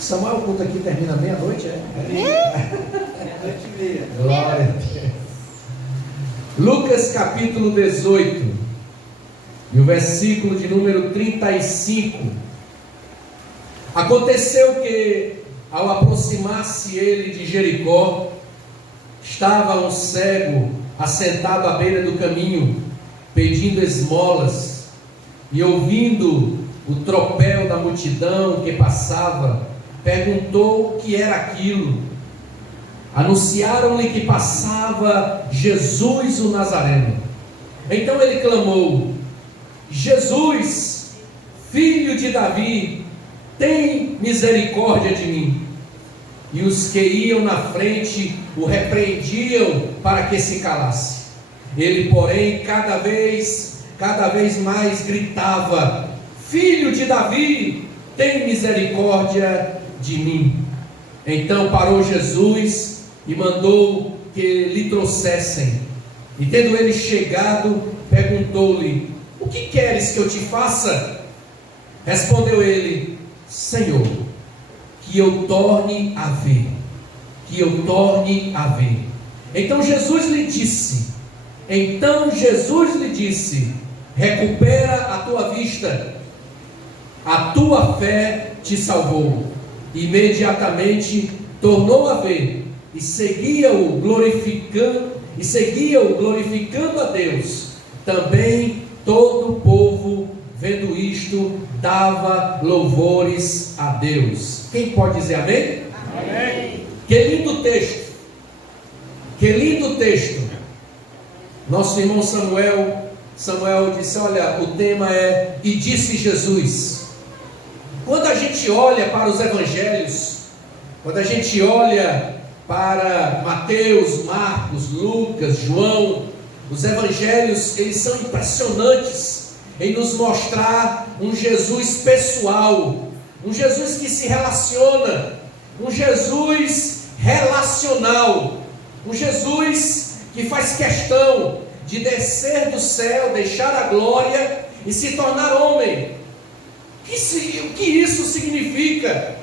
Samuel, o culto aqui termina meia-noite, é? Meia-noite e meia. Glória a Deus. Lucas capítulo 18, e o versículo de número 35. Aconteceu que, ao aproximar-se ele de Jericó, estava um cego assentado à beira do caminho, pedindo esmolas, e ouvindo o tropel da multidão que passava, perguntou o que era aquilo. Anunciaram-lhe que passava Jesus o Nazareno. Então ele clamou: Jesus, filho de Davi, tem misericórdia de mim. E os que iam na frente o repreendiam para que se calasse. Ele, porém, cada vez mais gritava: Filho de Davi, tem misericórdia de mim. Então parou Jesus e mandou que lhe trouxessem. E tendo ele chegado, perguntou-lhe: O que queres que eu te faça? Respondeu ele: Senhor, que eu torne a ver. Que eu torne a ver. Então Jesus lhe disse: recupera a tua vista, a tua fé te salvou. Imediatamente tornou a ver e seguia-o glorificando a Deus. Também todo o povo, vendo isto, dava louvores a Deus. Quem pode dizer amém? Amém. Que lindo texto! Que lindo texto! Nosso irmão Samuel disse: olha, o tema é E disse Jesus. Quando a gente olha para os evangelhos, quando a gente olha para Mateus, Marcos, Lucas, João, os evangelhos, eles são impressionantes em nos mostrar um Jesus pessoal, um Jesus que se relaciona, um Jesus relacional, um Jesus que faz questão de descer do céu, deixar a glória e se tornar homem. O que isso significa?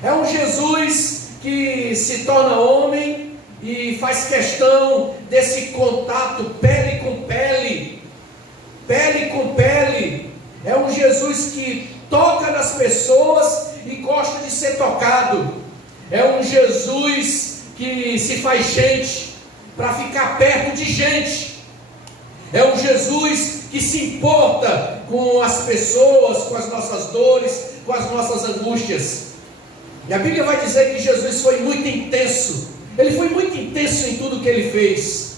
É um Jesus que se torna homem e faz questão desse contato pele com pele, pele com pele. É um Jesus que toca nas pessoas e gosta de ser tocado. É um Jesus que se faz gente para ficar perto de gente. É um Jesus que se importa com as pessoas, com as nossas dores, com as nossas angústias. E a Bíblia vai dizer que Jesus foi muito intenso. Ele foi muito intenso em tudo que ele fez.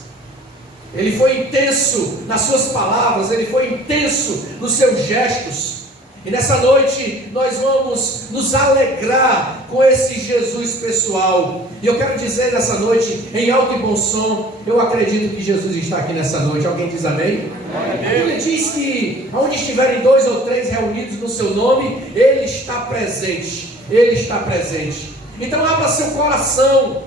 Ele foi intenso nas suas palavras, ele foi intenso nos seus gestos. E nessa noite nós vamos nos alegrar com esse Jesus pessoal. E eu quero dizer nessa noite, em alto e bom som, eu acredito que Jesus está aqui nessa noite. Alguém diz amém? Amém. A Bíblia diz que onde estiverem 2 ou 3 reunidos no seu nome, Ele está presente. Ele está presente. Então abra seu coração.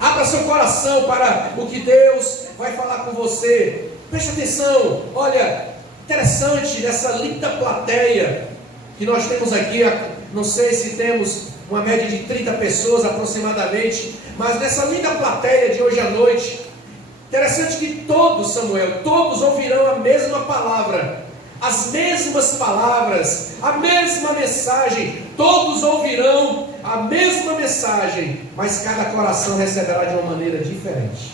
Abra seu coração para o que Deus vai falar com você. Preste atenção. Olha, interessante nessa linda plateia que nós temos aqui. Não sei se temos uma média de 30 pessoas aproximadamente, mas nessa linda plateia de hoje à noite, interessante que todos, Samuel, todos ouvirão a mesma palavra, as mesmas palavras, a mesma mensagem. Todos ouvirão a mesma mensagem, mas cada coração receberá de uma maneira diferente,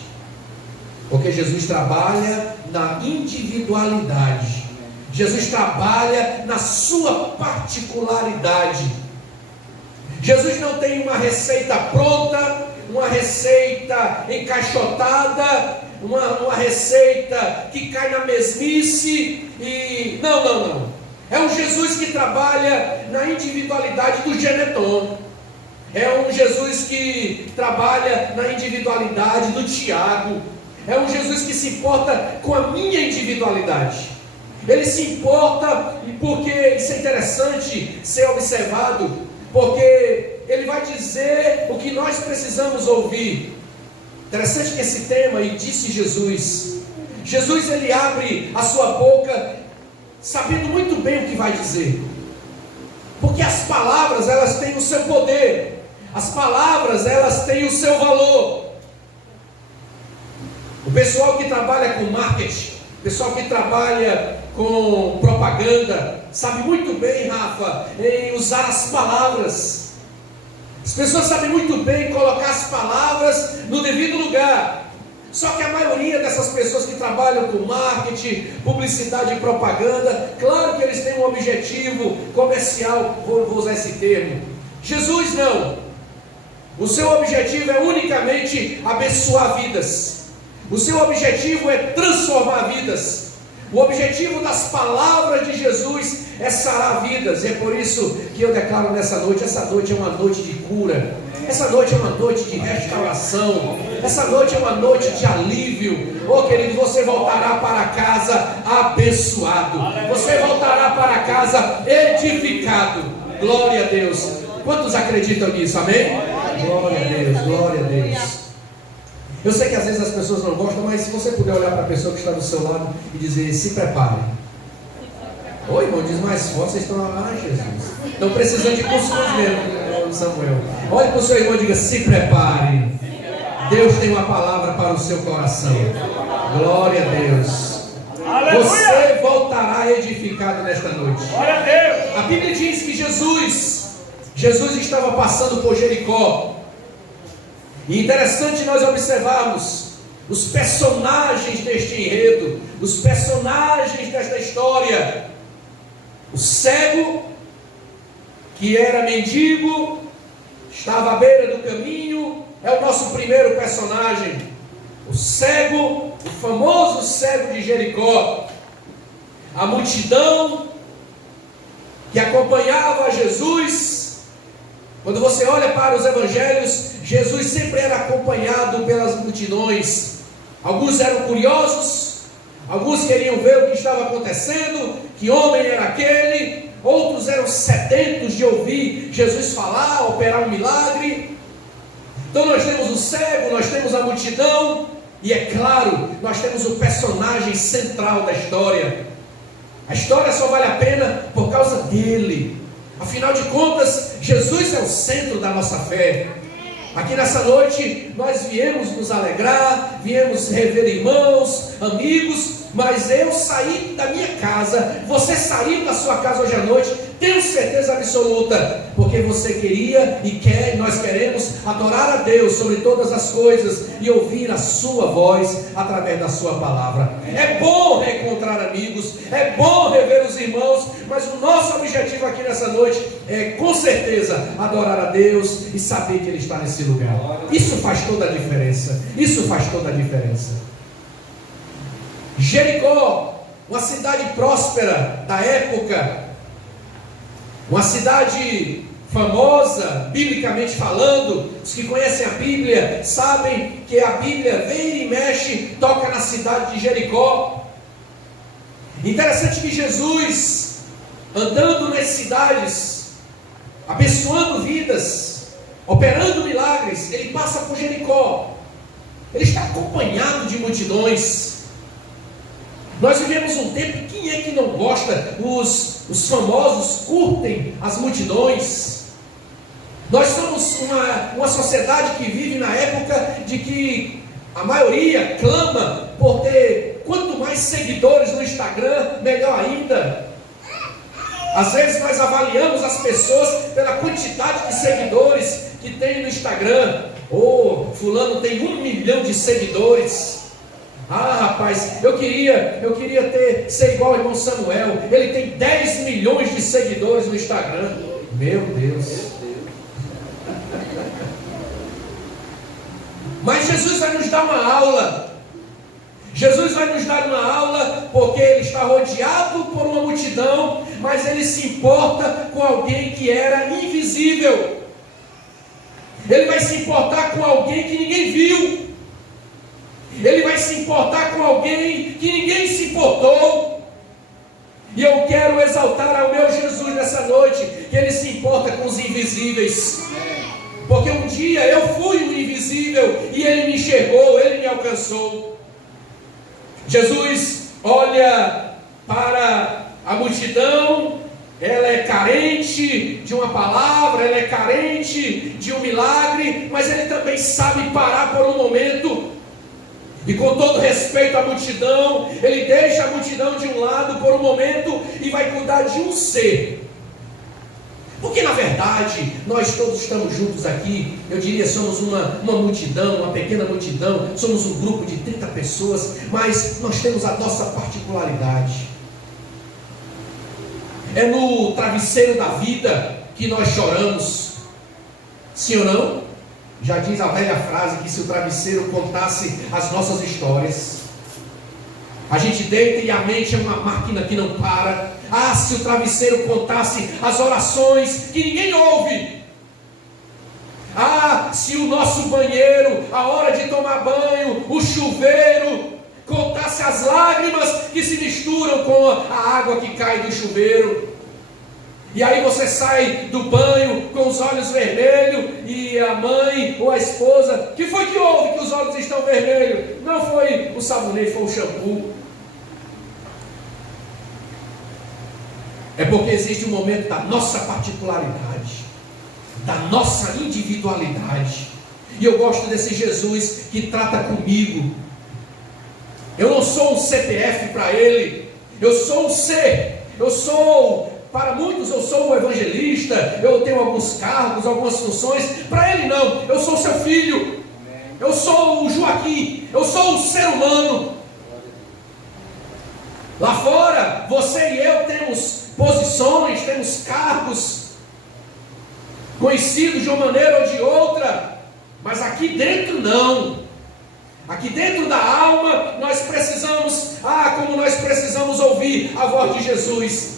porque Jesus trabalha na individualidade. Jesus trabalha na sua particularidade. Jesus não tem uma receita pronta, uma receita encaixotada, uma receita que cai na mesmice e... Não. É um Jesus que trabalha na individualidade do Geneton. É um Jesus que trabalha na individualidade do Tiago. É um Jesus que se importa com a minha individualidade. Ele se importa, porque isso é interessante ser observado, porque ele vai dizer o que nós precisamos ouvir. Interessante que esse tema, e disse Jesus, ele abre a sua boca sabendo muito bem o que vai dizer. Porque as palavras, elas têm o seu poder. As palavras, elas têm o seu valor. O pessoal que trabalha com marketing, o pessoal que trabalha com propaganda, sabe muito bem, Rafa, em usar as palavras. As pessoas sabem muito bem colocar as palavras no devido lugar. Só que a maioria dessas pessoas que trabalham com marketing, publicidade e propaganda, claro que eles têm um objetivo comercial, vou usar esse termo. Jesus não. O seu objetivo é unicamente abençoar vidas. O seu objetivo é transformar vidas. O objetivo das palavras de Jesus é sarar vidas. E é por isso que eu declaro nessa noite: essa noite é uma noite de cura. Essa noite é uma noite de restauração. Essa noite é uma noite de alívio. Oh, querido, você voltará para casa abençoado. Você voltará para casa edificado. Glória a Deus. Quantos acreditam nisso? Amém? Glória a Deus, glória a Deus. Eu sei que às vezes as pessoas não gostam, mas se você puder olhar para a pessoa que está do seu lado e dizer: se prepare. Oi, irmão, diz mais forte, vocês estão lá, Jesus. Estão precisando de cuscuz mesmo, Samuel. Olhe para o seu irmão e diga: se prepare. Deus tem uma palavra para o seu coração. Glória a Deus. Você voltará edificado nesta noite. Glória a Deus. A Bíblia diz que Jesus estava passando por Jericó. E interessante nós observarmos os personagens deste enredo, os personagens desta história. O cego, que era mendigo, estava à beira do caminho, é o nosso primeiro personagem. O cego, o famoso cego de Jericó. A multidão que acompanhava Jesus. Quando você olha para os evangelhos, Jesus sempre era acompanhado pelas multidões. Alguns eram curiosos, alguns queriam ver o que estava acontecendo, que homem era aquele. Outros eram sedentos de ouvir Jesus falar, operar um milagre. Então nós temos o cego, nós temos a multidão, e é claro, nós temos o personagem central da história. A história só vale a pena por causa dele. Afinal de contas, Jesus é o centro da nossa fé. Aqui nessa noite, nós viemos nos alegrar, viemos rever irmãos, amigos, mas eu saí da minha casa, você saiu da sua casa hoje à noite, tenho certeza absoluta, porque você queria e quer, e nós queremos adorar a Deus sobre todas as coisas e ouvir a sua voz através da sua palavra. É bom reencontrar amigos, é bom rever os irmãos, mas o nosso objetivo aqui nessa noite é, com certeza, adorar a Deus e saber que Ele está nesse lugar. Isso faz toda a diferença. Isso faz toda a diferença. Jericó, uma cidade próspera da época, uma cidade famosa, biblicamente falando. Os que conhecem a Bíblia sabem que a Bíblia vem e mexe, toca na cidade de Jericó. Interessante que Jesus, andando nas cidades, abençoando vidas, operando milagres, ele passa por Jericó. Ele está acompanhado de multidões. Nós vivemos um tempo, quem é que não gosta? Os famosos curtem as multidões. Nós somos uma sociedade que vive na época de que a maioria clama por ter quanto mais seguidores no Instagram, melhor ainda. Às vezes nós avaliamos as pessoas pela quantidade de seguidores que tem no Instagram. Oh, fulano tem 1 milhão de seguidores. Ah, rapaz, eu queria ser igual ao irmão Samuel. Ele tem 10 milhões de seguidores no Instagram. Meu Deus. Mas Jesus vai nos dar uma aula. Jesus vai nos dar uma aula porque Ele está rodeado por uma multidão, mas Ele se importa com alguém que era invisível. Ele vai se importar com alguém que ninguém viu. Ele vai se importar com alguém que ninguém se importou. E eu quero exaltar ao meu Jesus nessa noite, que Ele se importa com os invisíveis. Porque um dia eu fui o invisível e Ele me enxergou, Ele me alcançou. Jesus olha para a multidão, ela é carente, uma palavra, ele é carente de um milagre, mas ele também sabe parar por um momento. E com todo respeito à multidão, ele deixa a multidão de um lado por um momento e vai cuidar de um ser. Porque na verdade, nós todos estamos juntos aqui, eu diria, somos uma multidão, uma pequena multidão, somos um grupo de 30 pessoas, mas nós temos a nossa particularidade. É no travesseiro da vida que nós choramos, sim ou não? Já diz a velha frase que se o travesseiro contasse as nossas histórias, a gente deita e a mente é uma máquina que não para. Ah, se o travesseiro contasse as orações que ninguém ouve. Ah, se o nosso banheiro, a hora de tomar banho, o chuveiro, contasse as lágrimas que se misturam com a água que cai do chuveiro. E aí você sai do banho com os olhos vermelhos e a mãe ou a esposa, que foi que houve que os olhos estão vermelhos? Não foi o sabonete, foi o shampoo. É porque existe um momento da nossa particularidade, da nossa individualidade. E eu gosto desse Jesus que trata comigo. Eu não sou um CPF para ele, eu sou um ser. Eu sou, para muitos, eu sou um evangelista, eu tenho alguns cargos, algumas funções. Para ele não, eu sou seu filho, eu sou o Joaquim, eu sou um ser humano. Lá fora, você e eu temos posições, temos cargos, conhecidos de uma maneira ou de outra, mas aqui dentro não. Aqui dentro da alma nós precisamos, como nós precisamos ouvir a voz de Jesus.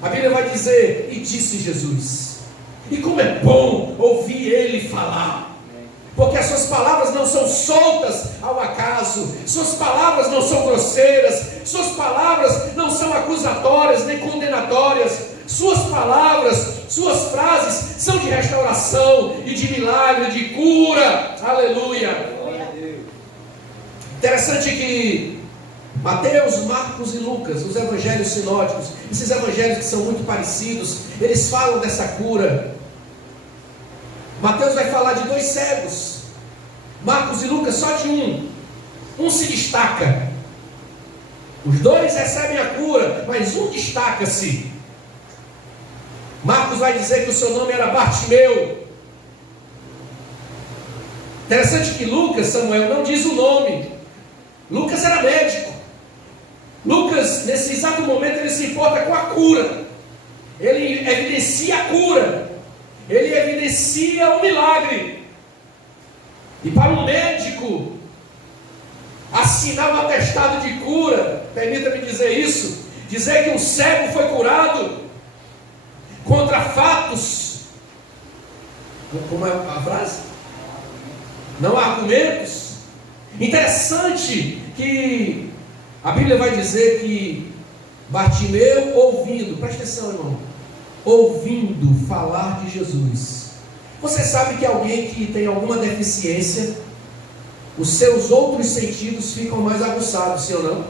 A Bíblia vai dizer, e disse Jesus. E como é bom ouvir ele falar, porque as suas palavras não são soltas ao acaso, suas palavras não são grosseiras, suas palavras não são acusatórias nem condenatórias, suas palavras, suas frases são de restauração e de milagre, de cura. Aleluia! Interessante que Mateus, Marcos e Lucas, os evangelhos sinóticos, esses evangelhos que são muito parecidos, eles falam dessa cura. Mateus vai falar de 2 cegos, Marcos e Lucas só de um. Um se destaca, os 2 recebem a cura, mas um destaca-se. Marcos vai dizer que o seu nome era Bartimeu. Interessante que Lucas, Samuel, não diz o nome. Lucas era médico. Lucas, nesse exato momento, ele se importa com a cura. Ele evidencia a cura. Ele evidencia o milagre. E para um médico assinar um atestado de cura, permita-me dizer isso, dizer que um cego foi curado contra fatos, como é a frase? Não há argumentos. Interessante que a Bíblia vai dizer que Bartimeu ouvindo, presta atenção, irmão, ouvindo falar de Jesus. Você sabe que alguém que tem alguma deficiência, os seus outros sentidos ficam mais aguçados, sim ou não?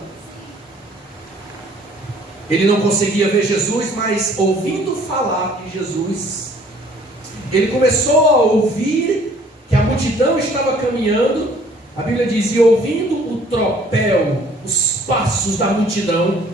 Ele não conseguia ver Jesus, mas ouvindo falar de Jesus, ele começou a ouvir que a multidão estava caminhando. A Bíblia diz, e ouvindo o tropel, os passos da multidão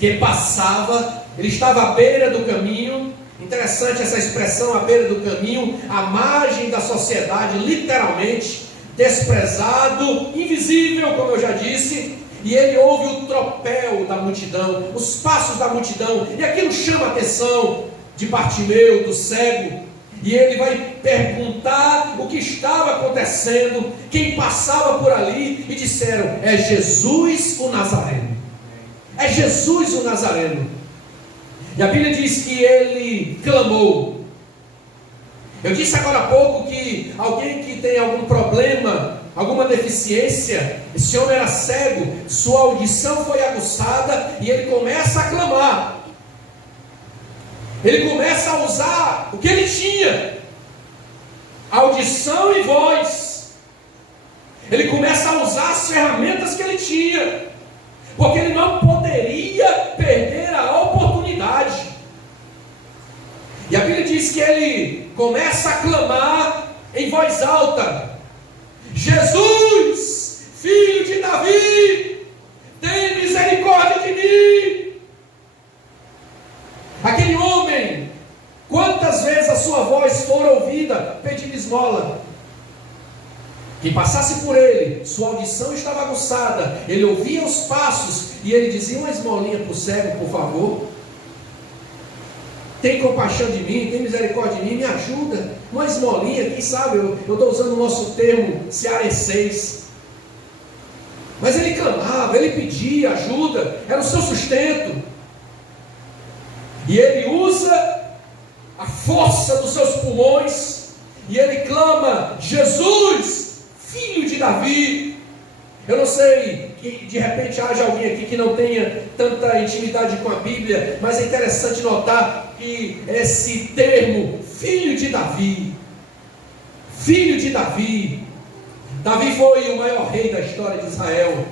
que passava, ele estava à beira do caminho. Interessante essa expressão, à beira do caminho, à margem da sociedade, literalmente, desprezado, invisível, como eu já disse. E ele ouve o tropel da multidão, os passos da multidão, e aquilo chama a atenção de Bartimeu, do cego. E ele vai perguntar o que estava acontecendo, quem passava por ali, e disseram, é Jesus o Nazareno. É Jesus o Nazareno. E a Bíblia diz que ele clamou. Eu disse agora há pouco que alguém que tem algum problema, alguma deficiência, esse homem era cego, sua audição foi aguçada e ele começa a clamar. Ele começa a usar o que ele tinha, audição e voz. Ele começa a usar as ferramentas que ele tinha, porque ele não poderia perder a oportunidade. E a Bíblia diz que ele começa a clamar em voz alta: Jesus, filho de Davi, tem misericórdia de mim. Aquele homem, quantas vezes a sua voz for ouvida pedindo esmola? Quem passasse por ele, sua audição estava aguçada, ele ouvia os passos e ele dizia: uma esmolinha para o cego, por favor. Tem compaixão de mim, tem misericórdia de mim, me ajuda. Uma esmolinha, quem sabe, eu estou usando o nosso termo cearenseis. Mas ele clamava, ele pedia ajuda, era o seu sustento. E ele usa a força dos seus pulmões e ele clama: Jesus, filho de Davi. Eu não sei que de repente haja alguém aqui que não tenha tanta intimidade com a Bíblia, mas é interessante notar que esse termo, filho de Davi, Davi foi o maior rei da história de Israel.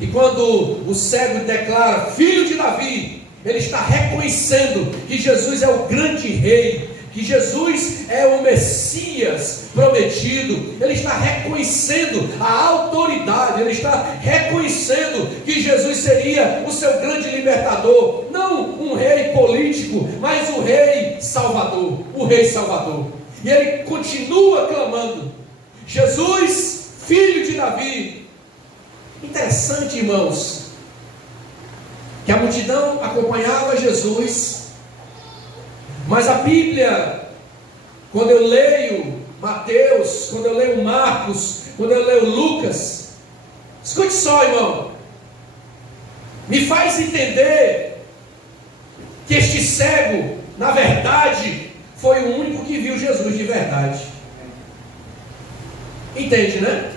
E quando o cego declara filho de Davi, ele está reconhecendo que Jesus é o grande rei, que Jesus é o Messias prometido. Ele está reconhecendo a autoridade, ele está reconhecendo que Jesus seria o seu grande libertador, não um rei político, mas o rei salvador, E ele continua clamando: Jesus, filho de Davi. Interessante, irmãos, que a multidão acompanhava Jesus, mas a Bíblia, quando eu leio Mateus, quando eu leio Marcos, quando eu leio Lucas, escute só, irmão, me faz entender que este cego, na verdade, foi o único que viu Jesus de verdade. Entende, né?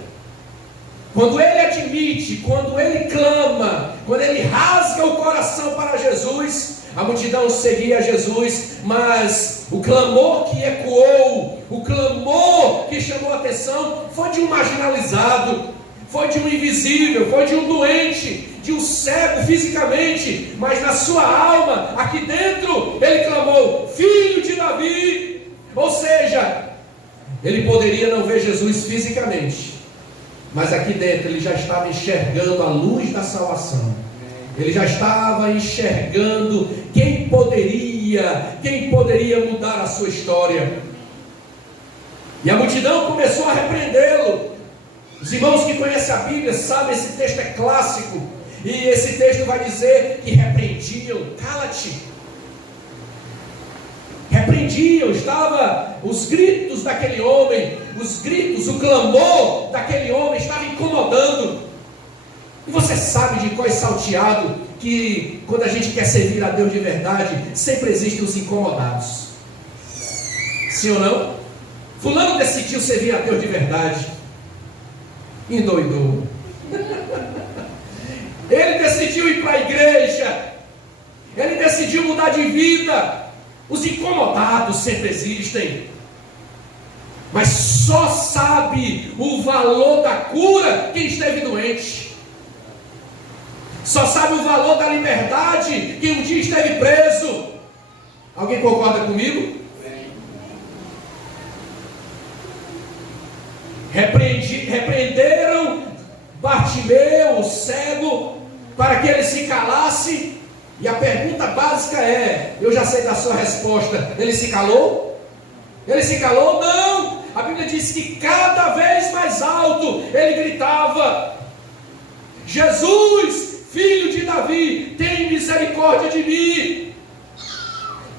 Quando ele admite, quando ele clama, quando ele rasga o coração para Jesus, a multidão seguia Jesus, mas o clamor que ecoou, o clamor que chamou a atenção, foi de um marginalizado, foi de um invisível, foi de um doente, de um cego fisicamente, mas na sua alma, aqui dentro, ele clamou: filho de Davi. Ou seja, ele poderia não ver Jesus fisicamente, mas aqui dentro ele já estava enxergando a luz da salvação. Ele já estava enxergando quem poderia mudar a sua história. E a multidão começou a repreendê-lo. Os irmãos que conhecem a Bíblia sabem, esse texto é clássico. E esse texto vai dizer que repreendiam: cala-te. Repreendiam, estava os gritos daquele homem, o clamor daquele homem estava incomodando. E você sabe de qual é salteado que quando a gente quer servir a Deus de verdade, sempre existem os incomodados. Sim ou não? Fulano decidiu servir a Deus de verdade, endoidou. Ele decidiu ir para a igreja, ele decidiu mudar de vida. Os incomodados sempre existem, mas só sabe o valor da cura quem esteve doente. Só sabe o valor da liberdade quem um dia esteve preso. Alguém concorda comigo? Repreenderam Bartimeu, o cego, para que ele se calasse. E a pergunta básica é: eu já sei da sua resposta, ele se calou? Ele se calou? Não! A Bíblia diz que cada vez mais alto ele gritava: Jesus, filho de Davi, tem misericórdia de mim.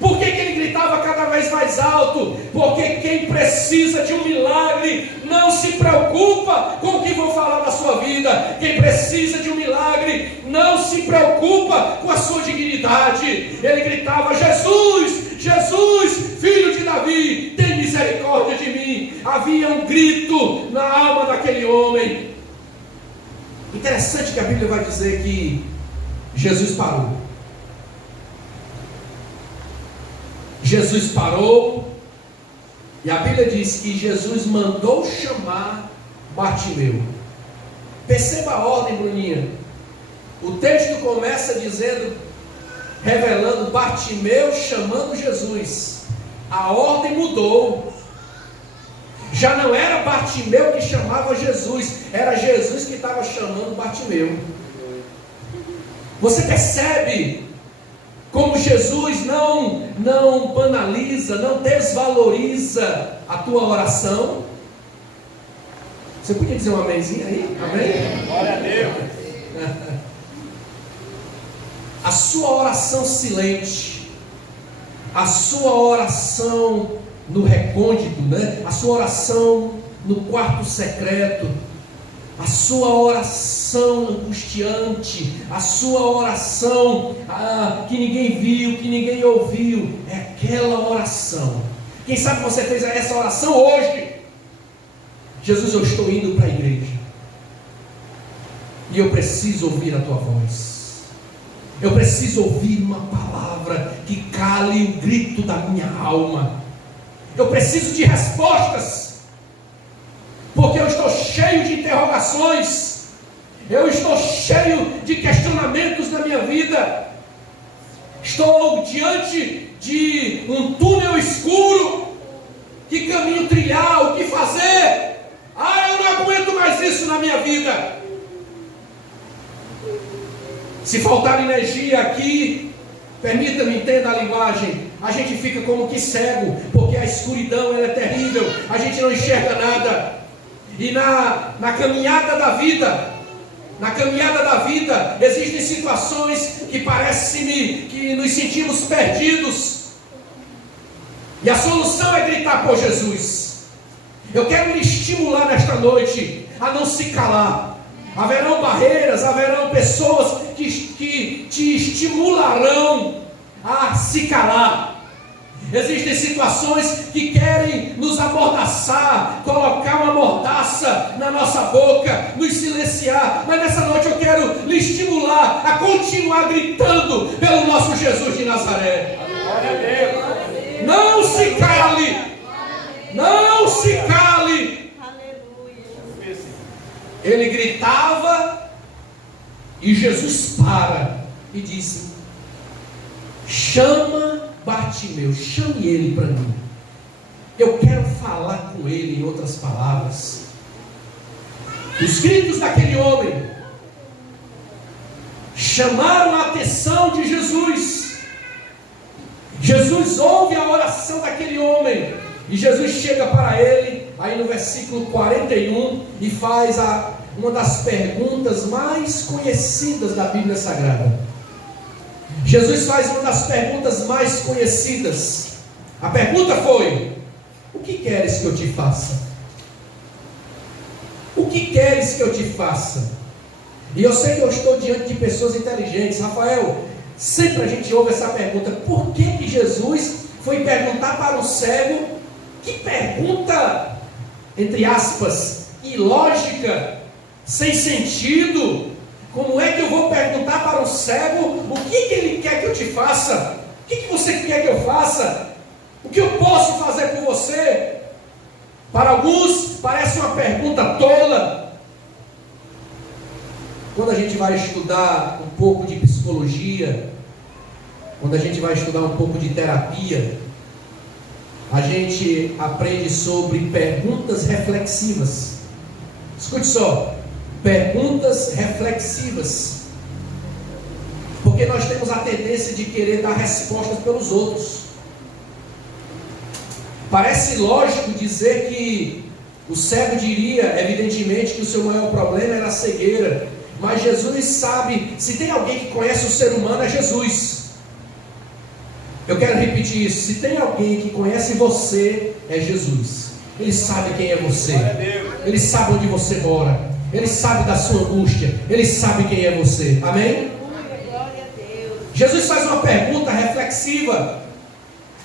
Por que ele gritava cada vez mais alto? Porque quem precisa de um milagre não se preocupa com o que vão falar da sua vida. Quem precisa de um milagre não se preocupa com a sua dignidade. Ele gritava: Jesus, Jesus, filho de Davi, tem misericórdia de mim. Havia um grito na alma daquele homem. Interessante que a Bíblia vai dizer que Jesus parou. Jesus parou, e a Bíblia diz que Jesus mandou chamar Bartimeu. Perceba a ordem, Bruninha. O texto começa dizendo, revelando Bartimeu chamando Jesus. A ordem mudou. Já não era Bartimeu que chamava Jesus, era Jesus que estava chamando Bartimeu. Você percebe como Jesus não banaliza, não desvaloriza a tua oração? Você podia dizer um amenzinho aí? Amém? Glória a Deus. A sua oração silente, a sua oração no recôndito, né? A sua oração no quarto secreto, a sua oração angustiante, a sua oração que ninguém viu, que ninguém ouviu, é aquela oração. Quem sabe você fez essa oração hoje? Jesus, eu estou indo para a igreja e eu preciso ouvir a tua voz. Eu preciso ouvir uma palavra que cale o grito da minha alma. Eu preciso de respostas, porque eu estou cheio de interrogações, eu estou cheio de questionamentos na minha vida. Estou diante de um túnel escuro. Que caminho trilhar, o que fazer? Eu não aguento mais isso na minha vida. Se faltar energia aqui, permita-me, entenda a linguagem, a gente fica como que cego, porque a escuridão ela é terrível, a gente não enxerga nada. E na caminhada da vida, existem situações que parece-me que nos sentimos perdidos. E a solução é gritar por Jesus. Eu quero lhe estimular nesta noite a não se calar. Haverão barreiras, haverão pessoas que te estimularão a se calar. Existem situações que querem nos amordaçar, colocar uma mordaça na nossa boca, nos silenciar. Mas nessa noite eu quero lhe estimular a continuar gritando pelo nosso Jesus de Nazaré. Glória a Deus. Não se cale, não se cale. Ele gritava e Jesus para e disse: chama Bartimeu, chame ele para mim. Eu quero falar com ele, em outras palavras. Os gritos daquele homem chamaram a atenção de Jesus. Jesus ouve a oração daquele homem e Jesus chega para ele, aí no versículo 41, e faz uma das perguntas mais conhecidas da Bíblia Sagrada. Jesus faz uma das perguntas mais conhecidas. A pergunta foi: o que queres que eu te faça? O que queres que eu te faça? E eu sei que eu estou diante de pessoas inteligentes. Rafael, sempre a gente ouve essa pergunta: por que Jesus foi perguntar para um cego? Que pergunta, entre aspas, ilógica, sem sentido. Como é que eu vou perguntar para um cego o que ele quer que eu te faça? O que você quer que eu faça? O que eu posso fazer por você? Para alguns parece uma pergunta tola. Quando a gente vai estudar um pouco de psicologia, quando a gente vai estudar um pouco de terapia, a gente aprende sobre perguntas reflexivas. Escute só, perguntas reflexivas. Porque nós temos a tendência de querer dar respostas pelos outros. Parece lógico dizer que o cego diria, evidentemente, que o seu maior problema era a cegueira. Mas Jesus sabe, se tem alguém que conhece o ser humano, é Jesus. Eu quero repetir isso: se tem alguém que conhece você, é Jesus. Ele sabe quem é você, Ele sabe onde você mora, Ele sabe da sua angústia, Ele sabe quem é você. Amém? Jesus faz uma pergunta reflexiva,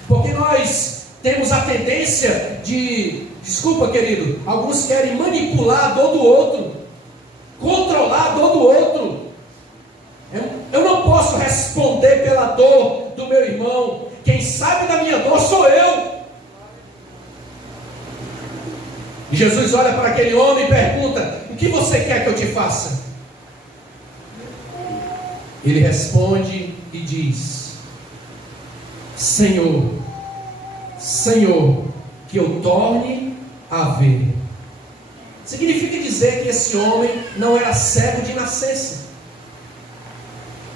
porque nós temos a tendência de, desculpa querido, alguns querem manipular a dor do outro, controlar a dor do outro. Eu não posso responder pela dor do meu irmão. Quem sabe da minha dor sou eu. E Jesus olha para aquele homem e pergunta: o que você quer que eu te faça? Ele responde e diz: Senhor, Senhor, que eu torne a ver. Significa dizer que esse homem não era cego de nascença.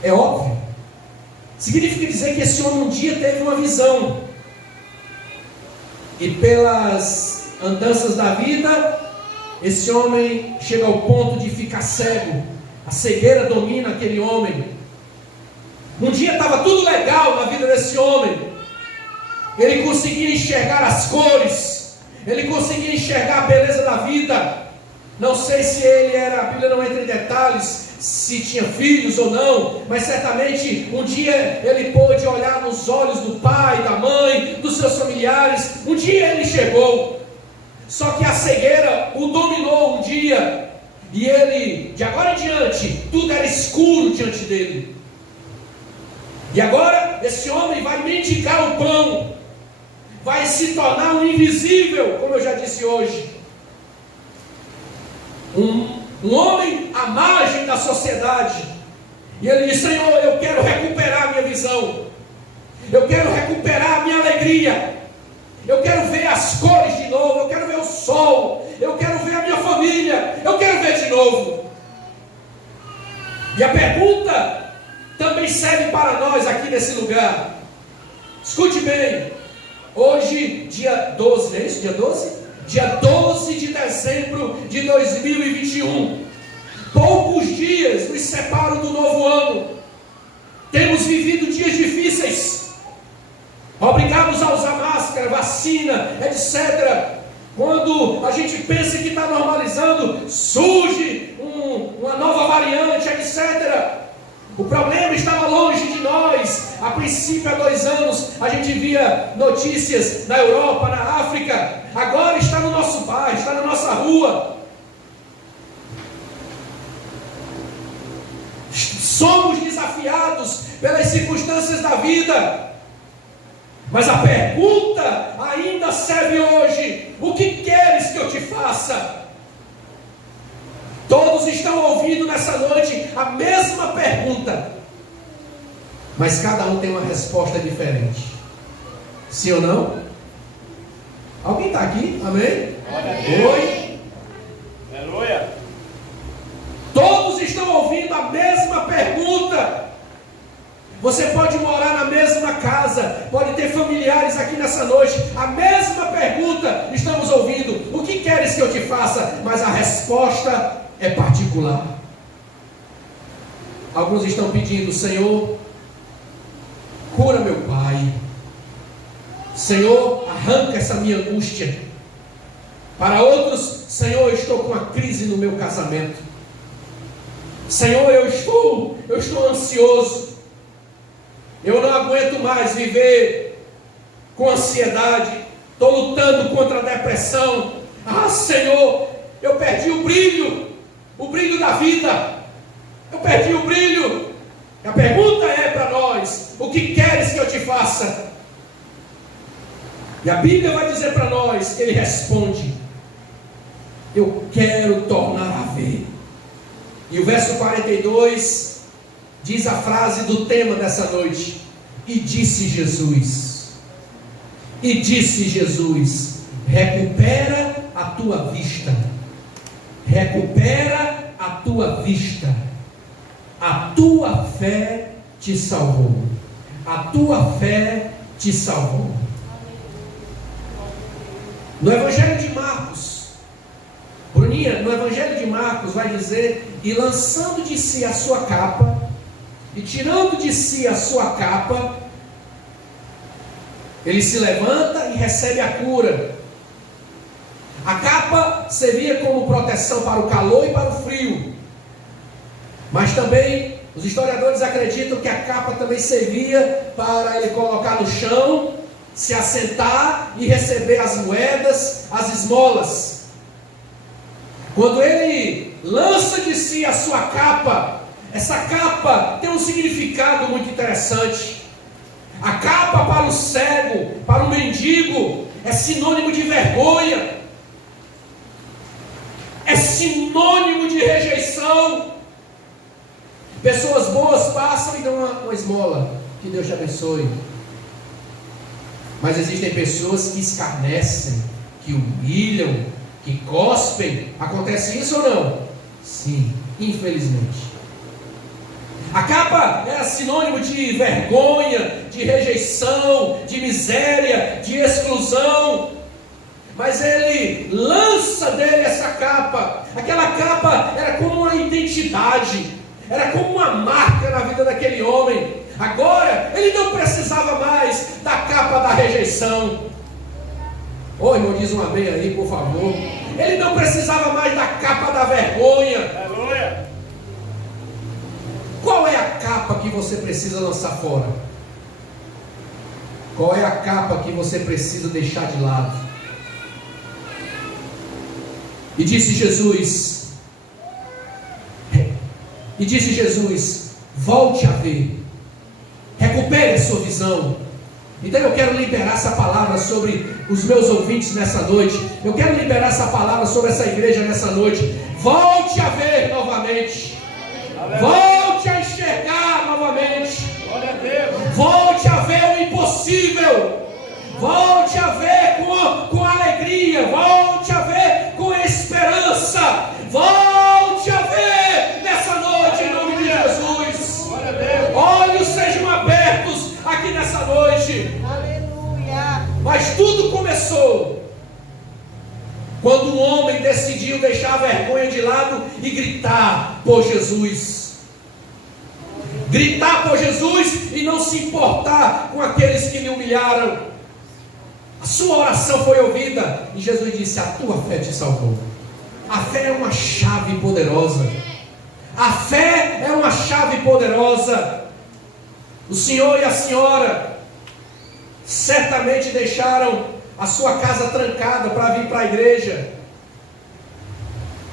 É óbvio. Significa dizer que esse homem um dia teve uma visão. E pelas andanças da vida, esse homem chega ao ponto de ficar cego. A cegueira domina aquele homem. Um dia estava tudo legal na vida desse homem. Ele conseguia enxergar as cores. Ele conseguia enxergar a beleza da vida. Não sei se ele era, a Bíblia não entra em detalhes, se tinha filhos ou não, mas certamente um dia ele pôde olhar nos olhos do pai, da mãe, dos seus familiares. Um dia ele chegou, só que a cegueira o dominou um dia, e ele, de agora em diante, tudo era escuro diante dele. E agora esse homem vai mendigar o pão, vai se tornar um invisível, como eu já disse hoje. Um homem à margem da sociedade. E ele diz: Senhor, eu quero recuperar a minha visão. Eu quero recuperar a minha alegria. Eu quero ver as cores de novo. Eu quero ver o sol. Eu quero ver a minha família. Eu quero ver de novo. E a pergunta também serve para nós aqui nesse lugar. Escute bem. Hoje, dia 12, não é isso? Dia 12? Dia 12 de dezembro de 2021. Poucos dias nos separam do novo ano. Temos vivido dias difíceis. Obrigados a usar máscara, vacina, etc. Quando a gente pensa que está normalizando, surge uma nova variante, etc. O problema estava longe de nós. A princípio, há 2 anos, a gente via notícias na Europa, na África. Agora está no nosso bairro, está na nossa rua. Somos desafiados pelas circunstâncias da vida. Mas a pergunta ainda serve hoje: o que queres que eu te faça? Todos estão ouvindo nessa noite a mesma pergunta, mas cada um tem uma resposta diferente. Sim ou não? Alguém está aqui? Amém? Oi? Aleluia. Todos estão ouvindo a mesma pergunta. Você pode morar na mesma casa, pode ter familiares aqui nessa noite. A mesma pergunta estamos ouvindo: o que queres que eu te faça? Mas a resposta é particular. Alguns estão pedindo: Senhor, cura meu pai. Senhor, arranca essa minha angústia. Para outros: Senhor, eu estou com uma crise no meu casamento. Senhor, eu estou ansioso. Eu não aguento mais viver com ansiedade. Estou lutando contra a depressão. Ah, Senhor, eu perdi o brilho da vida. Eu perdi o brilho. A pergunta é para nós: o que queres que eu te faça? E a Bíblia vai dizer para nós, ele responde: eu quero tornar a ver. E o verso 42 diz a frase do tema dessa noite: e disse Jesus, recupera a tua vista, recupera a tua vista, a tua fé te salvou, a tua fé te salvou. No Evangelho de Marcos, Bruninha, no Evangelho de Marcos vai dizer: e lançando de si a sua capa, e tirando de si a sua capa, ele se levanta e recebe a cura. A capa servia como proteção para o calor e para o frio, mas também os historiadores acreditam que a capa também servia para ele colocar no chão, se assentar e receber as moedas, as esmolas. Quando ele lança de si a sua capa, essa capa tem um significado muito interessante. A capa para o cego, para o mendigo, é sinônimo de vergonha, é sinônimo de rejeição. Pessoas boas passam e dão uma esmola: que Deus te abençoe. Mas existem pessoas que escarnecem, que humilham, que cospem. Acontece isso ou não? Sim, infelizmente. A capa era sinônimo de vergonha, de rejeição, de miséria, de exclusão. Mas ele lança dele essa capa. Aquela capa era como uma identidade, era como uma marca na vida daquele homem. Agora ele não precisava mais da capa da rejeição. Ô irmão, diz um amém aí, por favor. Ele não precisava mais da capa da vergonha. Aleluia. Qual é a capa que você precisa lançar fora? Qual é a capa que você precisa deixar de lado? E disse Jesus, volte a ver, recupere a sua visão. Então eu quero liberar essa palavra sobre os meus ouvintes nessa noite. Eu quero liberar essa palavra sobre essa igreja nessa noite. Volte a ver novamente. Volte a enxergar novamente. Glória a Deus. Volte a ver o impossível. Volte a ver com alegria. Volte a ver com esperança. Volte a ver nessa noite em nome de Jesus. Glória a Deus. Olhos sejam abertos aqui nessa noite. Aleluia. Mas tudo começou quando um homem decidiu deixar a vergonha de lado e gritar por Jesus. Gritar por Jesus e não se importar com aqueles que lhe humilharam. A sua oração foi ouvida e Jesus disse: a tua fé te salvou. A fé é uma chave poderosa. A fé é uma chave poderosa. O senhor e a senhora certamente deixaram a sua casa trancada para vir para a igreja.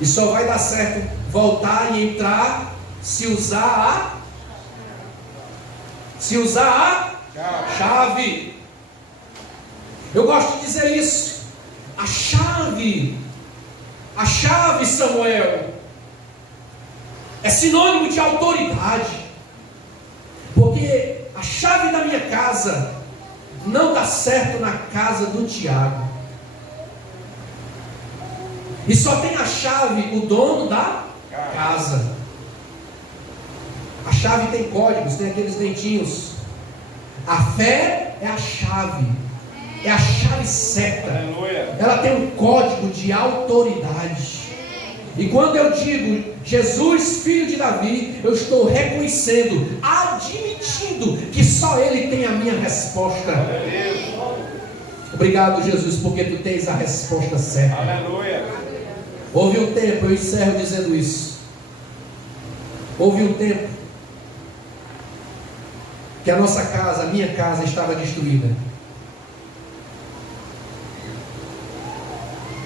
E só vai dar certo voltar e entrar se usar a chave. Eu gosto de dizer isso. A chave, Samuel, é sinônimo de autoridade. Porque a chave da minha casa não dá certo na casa do Tiago. E só tem a chave o dono da casa. A chave tem códigos, tem aqueles dentinhos. A fé é a chave. É a chave certa. Aleluia. Ela tem um código de autoridade. E quando eu digo Jesus, filho de Davi, eu estou reconhecendo, admitindo que só Ele tem a minha resposta. Obrigado, Jesus, porque Tu tens a resposta certa. Aleluia. Houve um tempo, eu encerro dizendo isso. Houve um tempo que a nossa casa, a minha casa, estava destruída.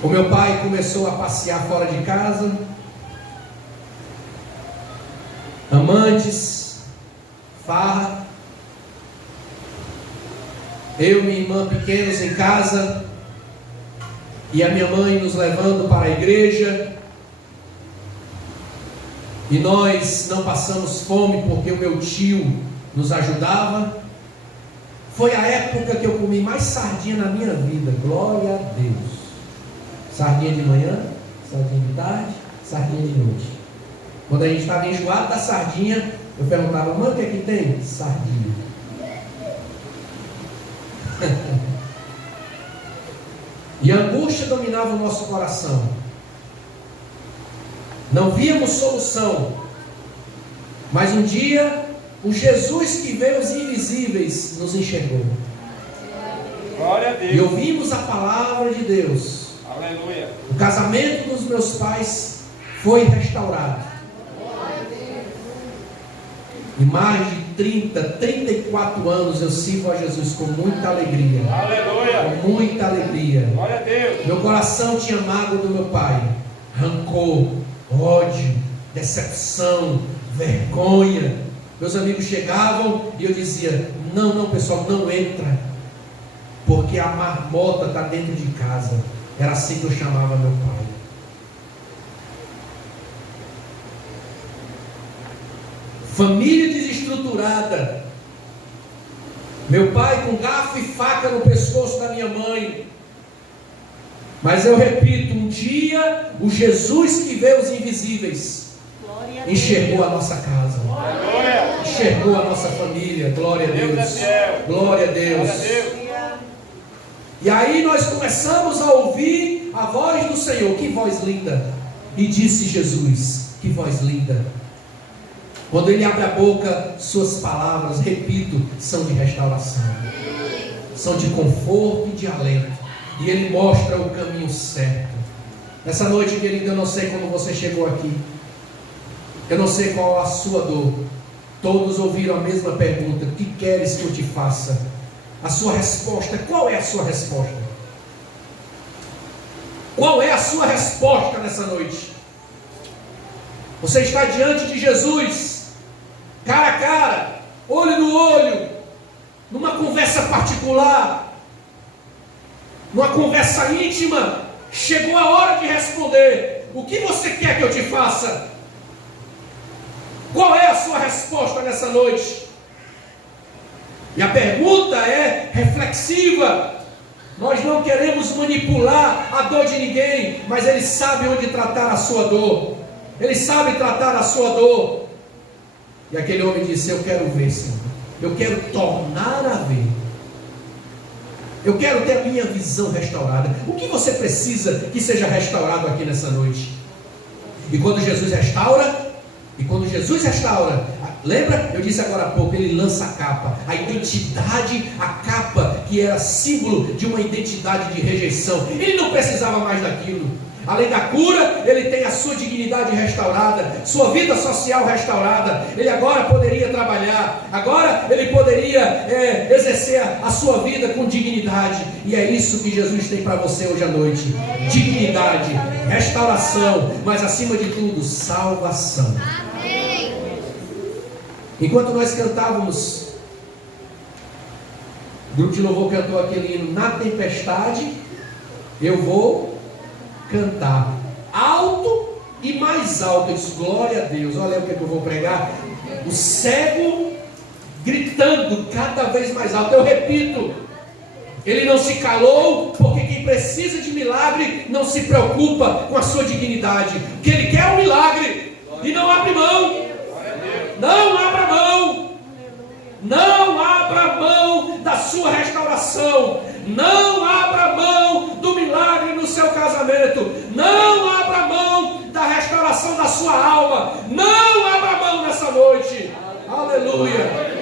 O meu pai começou a passear fora de casa, amantes, farra, eu e minha irmã pequenos em casa, e a minha mãe nos levando para a igreja, e nós não passamos fome porque o meu tio nos ajudava. Foi a época que eu comi mais sardinha na minha vida, glória a Deus. Sardinha de manhã, sardinha de tarde, sardinha de noite. Quando a gente estava enjoado da sardinha, eu perguntava: mãe, o que é que tem? Sardinha. E a angústia dominava o nosso coração. Não víamos solução. Mas um dia, o Jesus que vê os invisíveis nos enxergou. Glória a Deus. E ouvimos a palavra de Deus. Aleluia. O casamento dos meus pais foi restaurado. E mais de 34 anos eu sirvo a Jesus com muita alegria. Aleluia. Com muita alegria. Glória a Deus. Meu coração tinha mágoa do meu pai. Rancor, ódio, decepção, vergonha. Meus amigos chegavam e eu dizia: não pessoal, não entra, porque a marmota está dentro de casa. Era assim que eu chamava meu pai. Família desestruturada. Meu pai com garfo e faca no pescoço da minha mãe. Mas eu repito, um dia o Jesus que vê os invisíveis enxergou a nossa casa, enxergou a nossa família. Glória a Deus, glória a Deus. E aí nós começamos a ouvir a voz do Senhor. Que voz linda! E disse Jesus, que voz linda. Quando Ele abre a boca, suas palavras, repito, são de restauração, são de conforto e de alento. E Ele mostra o caminho certo. Nessa noite, querido, eu não sei como você chegou aqui. Eu não sei qual a sua dor. Todos ouviram a mesma pergunta: o que queres que eu te faça? A sua resposta, qual é a sua resposta? Qual é a sua resposta nessa noite? Você está diante de Jesus, cara a cara, olho no olho, numa conversa particular, numa conversa íntima. Chegou a hora de responder: o que você quer que eu te faça? Qual é a sua resposta nessa noite? E a pergunta é reflexiva. Nós não queremos manipular a dor de ninguém, mas Ele sabe onde tratar a sua dor. Ele sabe tratar a sua dor. E aquele homem disse: eu quero ver, Senhor. Eu quero tornar a ver. Eu quero ter a minha visão restaurada. O que você precisa que seja restaurado aqui nessa noite? E quando Jesus restaura, lembra? Eu disse agora há pouco, Ele lança a capa, a identidade, a capa que era símbolo de uma identidade de rejeição. Ele não precisava mais daquilo. Além da cura, ele tem a sua dignidade restaurada, sua vida social restaurada. Ele agora poderia trabalhar, agora ele poderia exercer a sua vida com dignidade. E é isso que Jesus tem para você hoje à noite: dignidade, restauração, mas acima de tudo, salvação. Enquanto nós cantávamos, o grupo de louvor cantou aquele hino: na tempestade eu vou cantar alto e mais alto. Eu disse: glória a Deus. Olha o que eu vou pregar. O cego gritando cada vez mais alto. Eu repito, ele não se calou, porque quem precisa de milagre não se preocupa com a sua dignidade. O que ele quer é um milagre e não abre mão. Não abra mão. Não abra mão da sua restauração. Não abra mão do milagre no seu casamento. Não abra mão da restauração da sua alma. Não abra mão nessa noite. Aleluia.